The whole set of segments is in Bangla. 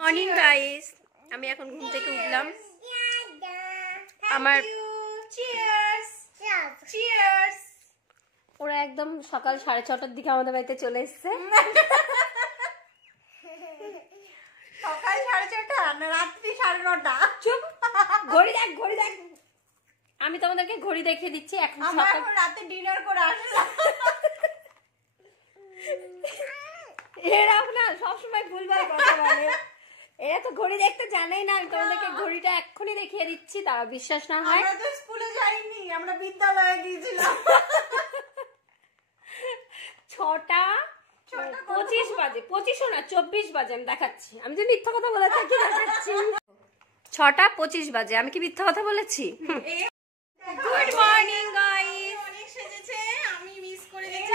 মর্নিং গাইস, আমি এখন ঘুম থেকে উঠলাম। আমার ওরা একদম সকাল 6:30টার দিকে আমাদের বাড়িতে চলে এসছে। সকাল 6:30 না রাত্রি 9:30। চুপ, ঘড়ি দেখ ঘড়ি দেখ। আমি তোমাদেরকে ঘড়ি দেখিয়ে দিচ্ছি। এখন সকাল রাতে ডিনার করে আসলাম। এরা না সবসময় ভুলভাল কথা বলে। এরা তো ঘড়ি দেখতে জানেই না। আমি তোমাদেরকে ঘড়িটা এক্ষুনি দেখিয়ে দিচ্ছি, তারা বিশ্বাস না হয়। আমরা তো স্কুলে যাইনি, আমরা বিদ্যালয়ে গিয়েছিলাম। 6:25 বাজে, 25ও না 24 বাজে। আমি দেখাচ্ছি, আমি যে মিথ্যা কথা বলে থাকি দেখাচ্ছি। 6:25 বাজে, আমি কি মিথ্যা কথা বলেছি? Good morning guys. অনেক সেজেছে, আমি মিস করে গেছি।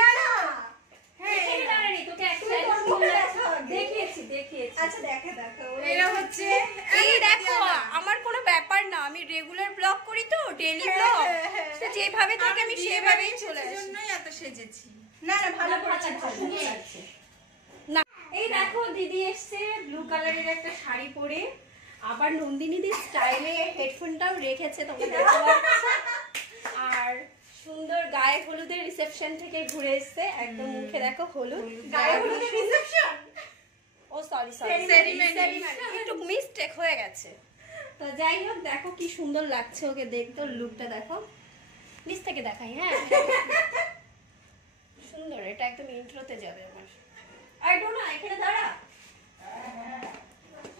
আমার কোনো ব্যাপার না, আমি রেগুলার ব্লগ করি তো, ডেইলি ব্লগ। যেভাবে থাকে আমি সেভাবেই চলে আসি। জন্যই এত সেজেছি। না না, ভালো করেছে, সুন্দর লাগছে। না এই দেখো, দিদি এসছে ব্লু কালারের একটা শাড়ি পরে, আবার নন্দিনীদি স্টাইলে হেডফোনটাও রেখেছে, তোমরা দেখতে পাচ্ছ। আর সুন্দর গায়ে হলুদের রিসেপশন থেকে ঘুরে এসছে, একদম মুখে দেখো হলুদ। গায়ে হলুদের রিসেপশন? ও সরি সেরিমনি, একটু মিস্টেক হয়ে গেছে। তো যাই হোক, দেখো কি সুন্দর লাগছে ওকে দেখতে, লুকটা দেখো। নিচ থেকে দেখাই, হ্যাঁ সুন্দর। এটা একদম ইন্ট্রোতে যাবে আমার। আই ডোন্ট নো, এখানে দাঁড়া।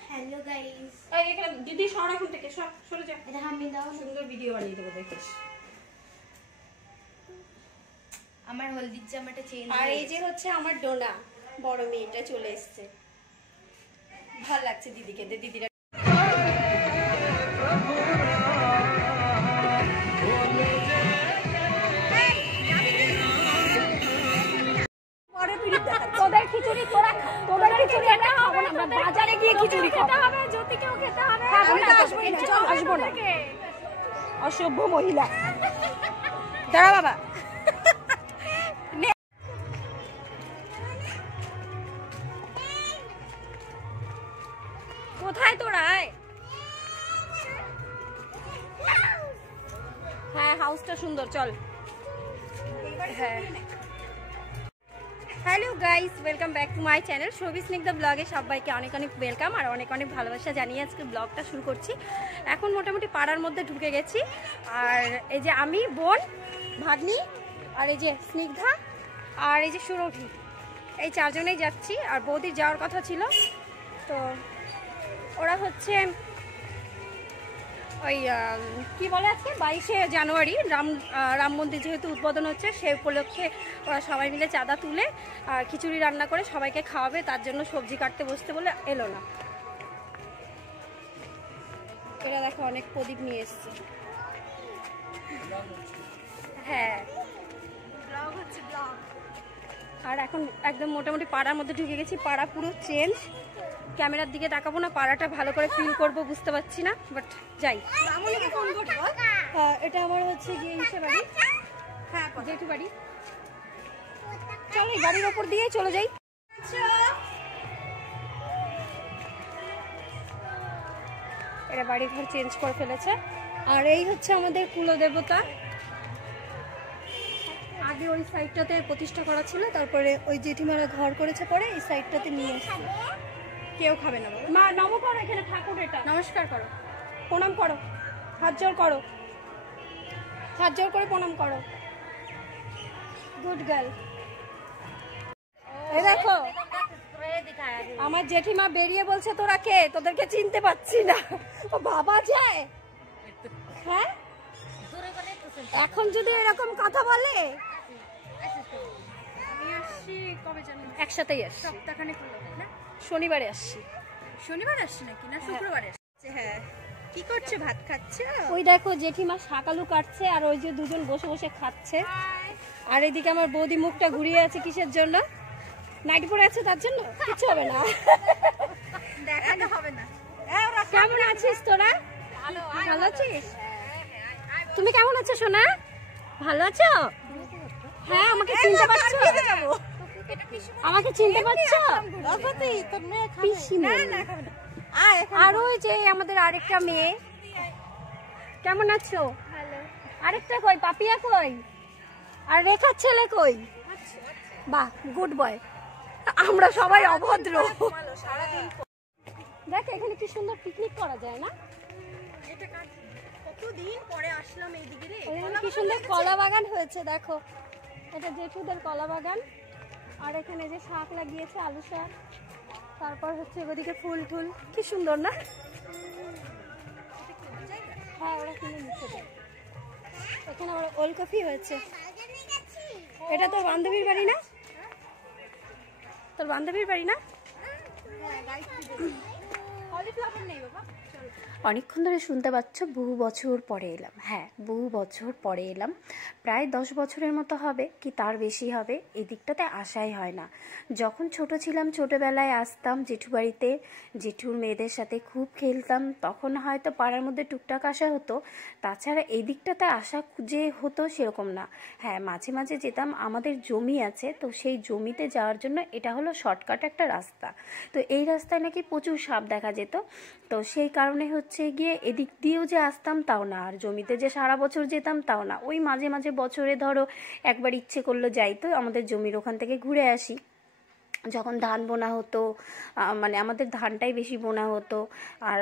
Hello guys. এই এখানে দিদি সর, এখন থেকে সরে যা। এটা আমি দাও। সুন্দর ভিডিও বানিয়ে দেবো, দেখিস। আমার হলদির জামাটা চেঞ্জ। আর এই যে হচ্ছে আমার ডোনা, বড় মেয়েটা চলে এসছে। ভাল লাগছে দিদিকে, দিদিরা তোদের খিচুড়ি তোরা খা, তোদের খিচুড়ি একটা খাবো না, আমরা বাজারে গিয়ে খিচুড়ি খেতে হবে, জ্যোতিকেও খেতে হবে। আসবো না, অসভ্য মহিলা। দাঁড়া বাবা। কোথায় তোরা? হ্যাঁ হাউসটা সুন্দর, চল। হ্যাঁ, hello guys, welcome back to my channel Shovi Snigdha ব্লগে। সবাইকে অনেক অনেক ওয়েলকাম আর অনেক অনেক ভালোবাসা জানিয়ে আজকে ব্লগটা শুরু করছি। এখন মোটামুটি পাড়ার মধ্যে ঢুকে গেছি। আর এই যে আমি, বোন, ভাগ্নি, আর এই যে স্নিগ্ধা, আর এই যে সুরভি, এই চারজনেই যাচ্ছি। আর বৌদির যাওয়ার কথা ছিল, তো ওরা হচ্ছে ওই কি বলে আজকে 22শে জানুয়ারি রাম মন্দির যেহেতু উদ্বোধন হচ্ছে, সেই উপলক্ষে ওরা সবাই মিলে চাঁদা তুলে খিচুড়ি রান্না করে সবাইকে খাওয়াবে, তার জন্য সবজি কাটতে বসতে বলে এলো না। এরা দেখো অনেক প্রদীপ নিয়ে এসছে। হ্যাঁ, আর এখন একদম মোটামুটি পাড়ার মধ্যে ঢুকে গেছি। পাড়া পুরো চেঞ্জ, ক্যামেরার দিকে তাকাবো না, পাড়াটা ভালো করে ফিল করবো বুঝতে পারছি না, বাট যাই। এটা আমার হচ্ছে গিয়ে ইসে বাড়ি, হ্যাঁ জেঠু বাড়ি। চল এই গাড়ির ওপর দিয়ে চলে যাই। এরা বাড়ি ঘর চেঞ্জ করে ফেলেছে। আর এই হচ্ছে আমাদের কুলদেবতা। আগে ওই সাইডটাতে প্রতিষ্ঠা করা ছিল, তারপরে ওই জেঠিমারা ঘর করেছে, পরে এই সাইডটাতে নিয়ে এসছে। কেউ খাবে না মা, নম করো, এখানে ঠাকুর, এটা নমস্কার করো, প্রণাম করো, হাত জোর করো, হাত জোর করে প্রণাম করো। Good girl. এই দেখো আমার জেঠিমা বেরিয়ে বলছে তোরা কে, তোদেরকে চিনতে পাচ্ছি না। ও বাবা যায়, হ্যাঁ এখন যদি এরকম কথা বলে। একসাথেই আসছি, সপ্তাহখানেক হলো না? শনিবারে আসছি। শনিবার আসছি নাকি না শুক্রবারে আসছে? হ্যাঁ। কি করছে, ভাত খাচ্ছে? ওই দেখো জেঠিমা শাক আলু কাটছে, আর ওই যে দুজন বসে বসে খাচ্ছে। আর এদিকে আমার বৌদি মুখটা ঘুরিয়ে আছে, কিসের জন্য? নাইটি পরে আছে তার জন্য। কিছু হবে না, দেখানো হবে না। কেমন আছিস তোরা? ভালো আছিস? তুমি কেমন আছো সোনা? ভালো আছো? হ্যাঁ, আমাকে চিনতে পারছো? আমাকে চিনতে পারছো? পিসিমা আর ওই যে আমাদের আরেকটা মেয়ে, কেমন আছো? ভালো। আরেকটা কই, পাপিয়া কই, আর রেখার ছেলে কই? বাহ, গুড বয়। আমরা সবাই অভদ্র। দেখ এখানে কি সুন্দর পিকনিক করা যায় না? কতদিন পরে আসলাম এইদিকে রে। এখানে কি সুন্দর কলা বাগান হয়েছে দেখো, এটা জেঠুদের কলা বাগান। আর এখানে যে শাক লাগিয়েছে, আলু শাক, তারপর হচ্ছে ওদিকে ফুল টুল, কি সুন্দর না? হ্যাঁ, ওরা কিনে নিচ্ছে। এখানে আবার ওলকপি হয়েছে। এটা তোর বান্ধবীর বাড়ি না? তোর বান্ধবীর বাড়ি না? অনেকক্ষণ ধরে শুনতে পাচ্ছ বহু বছর পরে এলাম। হ্যাঁ, বহু বছর পরে এলাম, প্রায় 10 বছরের মতো হবে কি তার বেশি হবে। এই দিকটাতে আসাই হয় না। যখন ছোট ছিলাম, ছোটোবেলায় আসতাম জেঠু বাড়িতে, জেঠুর মেয়েদের সাথে খুব খেলতাম, তখন হয়তো পাড়ার মধ্যে টুকটাক আসা হতো। তাছাড়া এই দিকটাতে আসা যে হতো সেরকম না। হ্যাঁ, মাঝে মাঝে যেতাম, আমাদের জমি আছে, তো সেই জমিতে যাওয়ার জন্য এটা হলো শর্টকাট একটা রাস্তা। তো এই রাস্তায় নাকি প্রচুর সাপ দেখা যেত, তো সেই কারণে হচ্ছে গিয়ে এদিক দিয়েও যে আসতাম তাও না, আর জমিতে যে সারা বছর যেতাম তাও না। ওই মাঝে মাঝে বছরে ধরো একবার ইচ্ছে করলো যাই, তো আমাদের জমির ওখান থেকে ঘুরে আসি। যখন ধান বোনা হতো, মানে আমাদের ধানটাই বেশি বোনা হতো, আর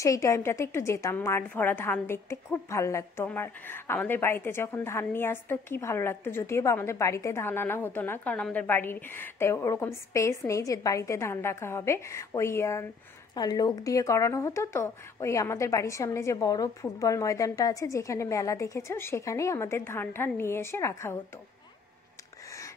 সেই টাইমটাতে একটু যেতাম। মাঠ ভরা ধান দেখতে খুব ভালো লাগতো আমার। আমাদের বাড়িতে যখন ধান নিয়ে আসতো কি ভালো লাগতো। যদিও বা আমাদের বাড়িতে ধান আনা হতো না, কারণ আমাদের বাড়িতে ওরকম স্পেস নেই যে বাড়িতে ধান রাখা হবে। ওই লোক দিয়ে করানো হতো। তো ওই আমাদের বাড়ির সামনে যে বড় ফুটবল ময়দানটা আছে, যেখানে মেলা দেখেছো, সেখানেই আমাদের ধান নিয়ে এসে রাখা হতো।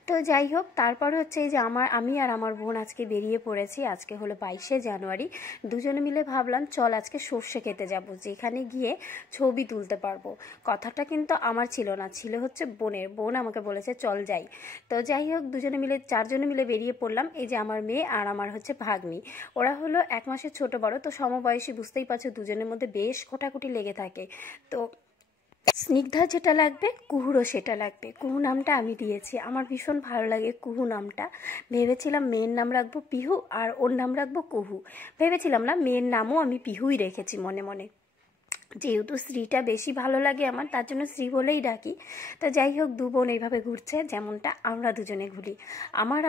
তো যাই হোক, তারপর হচ্ছে এই যে আমি আর আমার বোন আজকে বেরিয়ে পড়েছি। আজকে হলো 22শে জানুয়ারি। দুজনে মিলে ভাবলাম চল আজকে সর্ষে খেতে যাব, যেখানে গিয়ে ছবি তুলতে পারবো। কথাটা কিন্তু আমার ছিল না, ছিল হচ্ছে বোনের। বোন আমাকে বলেছে চল যাই। তো যাই হোক, চারজনে মিলে বেরিয়ে পড়লাম। এই যে আমার মেয়ে আর আমার হচ্ছে ভাগ্নি, ওরা হলো 1 মাসের ছোট বড়, তো সমবয়সী, বুঝতেই পারছো দুজনের মধ্যে বেশ খোটাখুটি লেগে থাকে। তো স্নিগ্ধা যেটা লাগবে, কুহুরও সেটা লাগবে। কুহু নামটা আমি দিয়েছি, আমার ভীষণ ভালো লাগে কুহু নামটা। ভেবেছিলাম মেয়ের নাম রাখবো পিহু আর ওর নাম রাখবো কুহু। ভেবেছিলাম না, মেয়ের নামও আমি পিহুই রেখেছি মনে মনে। যেহেতু শ্রীটা বেশি ভালো লাগে আমার, তার জন্য শ্রী বলেই ডাকি। তো যাই হোক, দু বোন এইভাবে ঘুরছে, যেমনটা আমরা দুজনে ঘুরি। আমার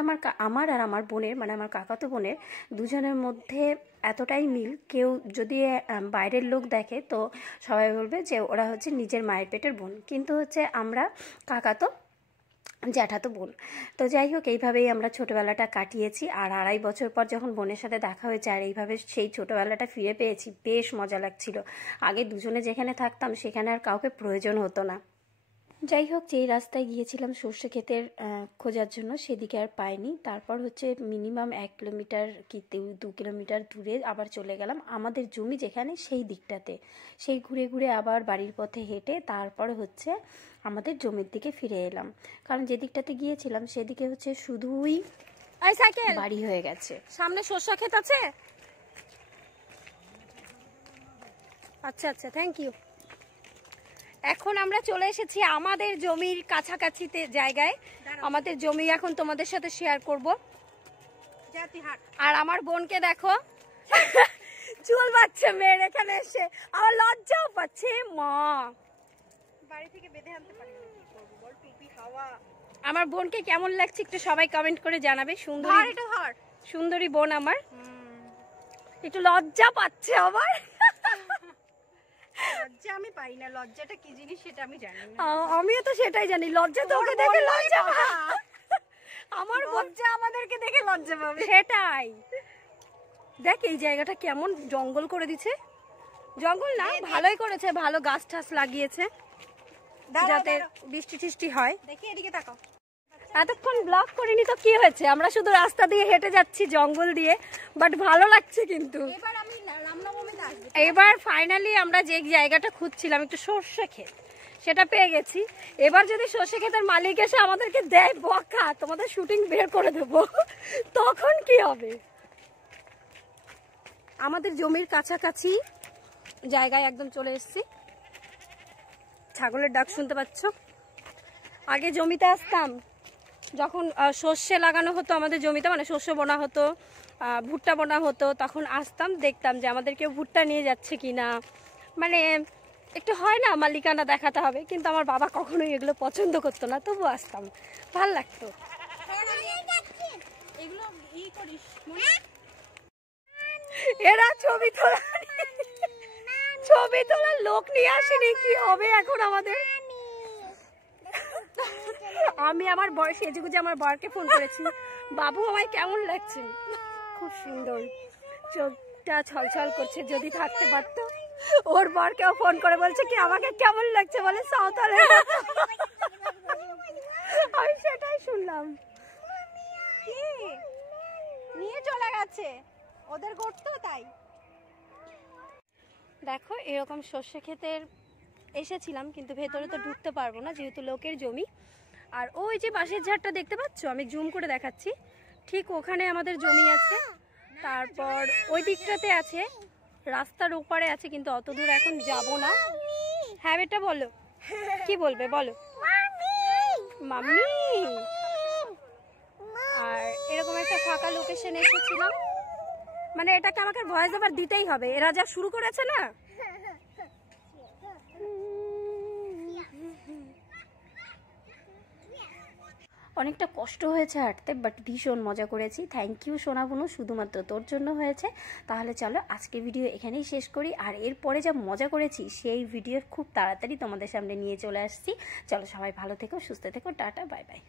আর আমার বোনের, মানে আমার কাকাতো বোনের দুজনের মধ্যে এতটাই মিল, কেউ যদি বাইরের লোক দেখে তো সবাই বলবে যে ওরা হচ্ছে নিজের মায়ের পেটের বোন, কিন্তু হচ্ছে আমরা কাকাতো জ্যাঠাতো বোন। তো যাই হোক, এইভাবেই আমরা ছোটোবেলাটা কাটিয়েছি। আর 2.5 বছর পর যখন বোনের সাথে দেখা হয়েছে আর এইভাবে সেই ছোটোবেলাটা ফিরে পেয়েছি, বেশ মজা লাগছিল। আগে দুজনে যেখানে থাকতাম সেখানে আর কাউকে প্রয়োজন হতো না। যাই হোক, যেই রাস্তায় গিয়েছিলাম সর্ষে ক্ষেতের খোঁজার জন্য, সেদিকে আর পাইনি। তারপর হচ্ছে মিনিমাম 1 কিলোমিটার কি 2 কিলোমিটার দূরে আবার চলে গেলাম আমাদের জমি যেখানে, সেই দিকটাতে। সেই ঘুরে ঘুরে আবার বাড়ির পথে হেঁটে তারপর হচ্ছে আমাদের জমির দিকে ফিরে এলাম। কারণ যে দিকটাতে গিয়েছিলাম সেদিকে হচ্ছে শুধুই সাইকেল বাড়ি হয়ে গেছে। সামনে সর্ষে ক্ষেত আছে। আচ্ছা আচ্ছা, থ্যাংক ইউ। এখন আমরা চলে এসেছি আমাদের জমির কাছাকাছিতে জায়গায়। আমাদের জমি এখন তোমাদের সাথে শেয়ার করব। আর আমার বোনকে দেখো, চুল বাচ্ছে মেয়ের এখানে এসে, আমার লজ্জাও পাচ্ছে। মা বাড়ি থেকে বেঁধে আনতে পারি না, কি করব বল, টুপি হাওয়া। আমার বোনকে কেমন লাগছে একটু সবাই কমেন্ট করে জানাবে। সুন্দরী বোন আমার, একটু লজ্জা পাচ্ছে আমার। লজ্জা আমি পাই না, লজ্জাটা কি জিনিস সেটা আমি জানি না। আমিও তো সেটাই জানি, লজ্জা তো ওকে দেখে লজ্জা পায়। আমার লজ্জা আমাদেরকে দেখে লজ্জা পাবে, সেটাই। দেখ এই জায়গাটা কেমন জঙ্গল করে দিছে। জঙ্গল না, ভালোই করেছে, ভালো গাছ টাছ লাগিয়েছে যাতে বৃষ্টি টিষ্টি হয়। দেখি এদিকে তাকাও। এতক্ষণ ব্লগ করিনি তো কি হয়েছে, আমরা শুধু রাস্তা দিয়ে হেঁটে যাচ্ছি জঙ্গল দিয়ে, বাট ভালো লাগছে। কিন্তু এবার আমি রামনবমীতে আসব। এবার ফাইনালি আমরা যে জায়গাটা খুঁজছিলাম, একটু সর্ষে ক্ষেত, সেটা পেয়ে গেছি। এবার যদি সর্ষে ক্ষেতের মালিক এসে আমাদেরকে দেয় বকা, তোমাদের শুটিং বের করে দেব, তখন কি হবে। আমাদের জমির কাছাকাছি জায়গায় একদম চলে এসেছি। ছাগলের ডাক শুনতে পাচ্ছ। আগে জমিতে আসতাম যখন সর্ষে লাগানো হতো আমাদের জমিতে, মানে শস্য বোনা হতো, ভুট্টা বোনা হতো, তখন আসতাম, দেখতাম যে আমাদের কেউ ভুট্টা নিয়ে যাচ্ছে কি না। মানে একটু হয় না মালিকানা দেখাতে হবে, কিন্তু আমার বাবা কখনোই এগুলো পছন্দ করতো না, তবু আসতাম, ভাল লাগতো। এগুলো ই করিস এরা ছবি তোলার লোক নিয়ে আসেনি, কি হবে এখন আমাদের। আমি আমার বর সেজেগুজে আমার বরকে ফোন করেছি, বাবু আমায় কেমন লাগছে, খুব সুন্দর, চোখটা ছলছল করছে, যদি থাকতে পারতো। ওর বরকেও ফোন করে বলছে কি আমাকে কেমন লাগছে, বলে সাঁওতালের মতো। আমি সেটাই শুনলাম। কি নিয়ে চলে গেছে, ওদের করতো তাই। দেখো এরকম সর্ষে ক্ষেতের এসেছিলাম, কিন্তু ভেতরে তো ঢুকতে পারবো না যেহেতু লোকের জমি। আর ওই যে বাঁশের ঝাড়টা দেখতে পাচ্ছ, আমি জুম করে দেখাচ্ছি, ঠিক ওখানে আমাদের জমি আছে। তারপর ওই দিকটাতে আছে, রাস্তার ওপারে আছে, কিন্তু অত দূর এখন যাব না। হ্যাঁ বেটা বলো, কি বলবে বলো। মাম্মি। আর এরকম একটা ফাঁকা লোকেশন এসেছিলাম, মানে এটাকে আমাকে ভয়েস ওভার দিতেই হবে, এরা যা শুরু করেছে না। অনেকটা কষ্ট হয়েছে হাঁটতে, বাট ভীষণ মজা করেছি। থ্যাংক ইউ সোনা বুনু, শুধুমাত্র তোর জন্য হয়েছে। তাহলে চলো আজকে ভিডিও এখানেই শেষ করি, আর এরপরে যা মজা করেছি সেই ভিডিও খুব তাড়াতাড়ি তোমাদের সামনে নিয়ে চলে আসছি। চলো সবাই ভালো থেকো, সুস্থ থেকো, টাটা, বাই বাই।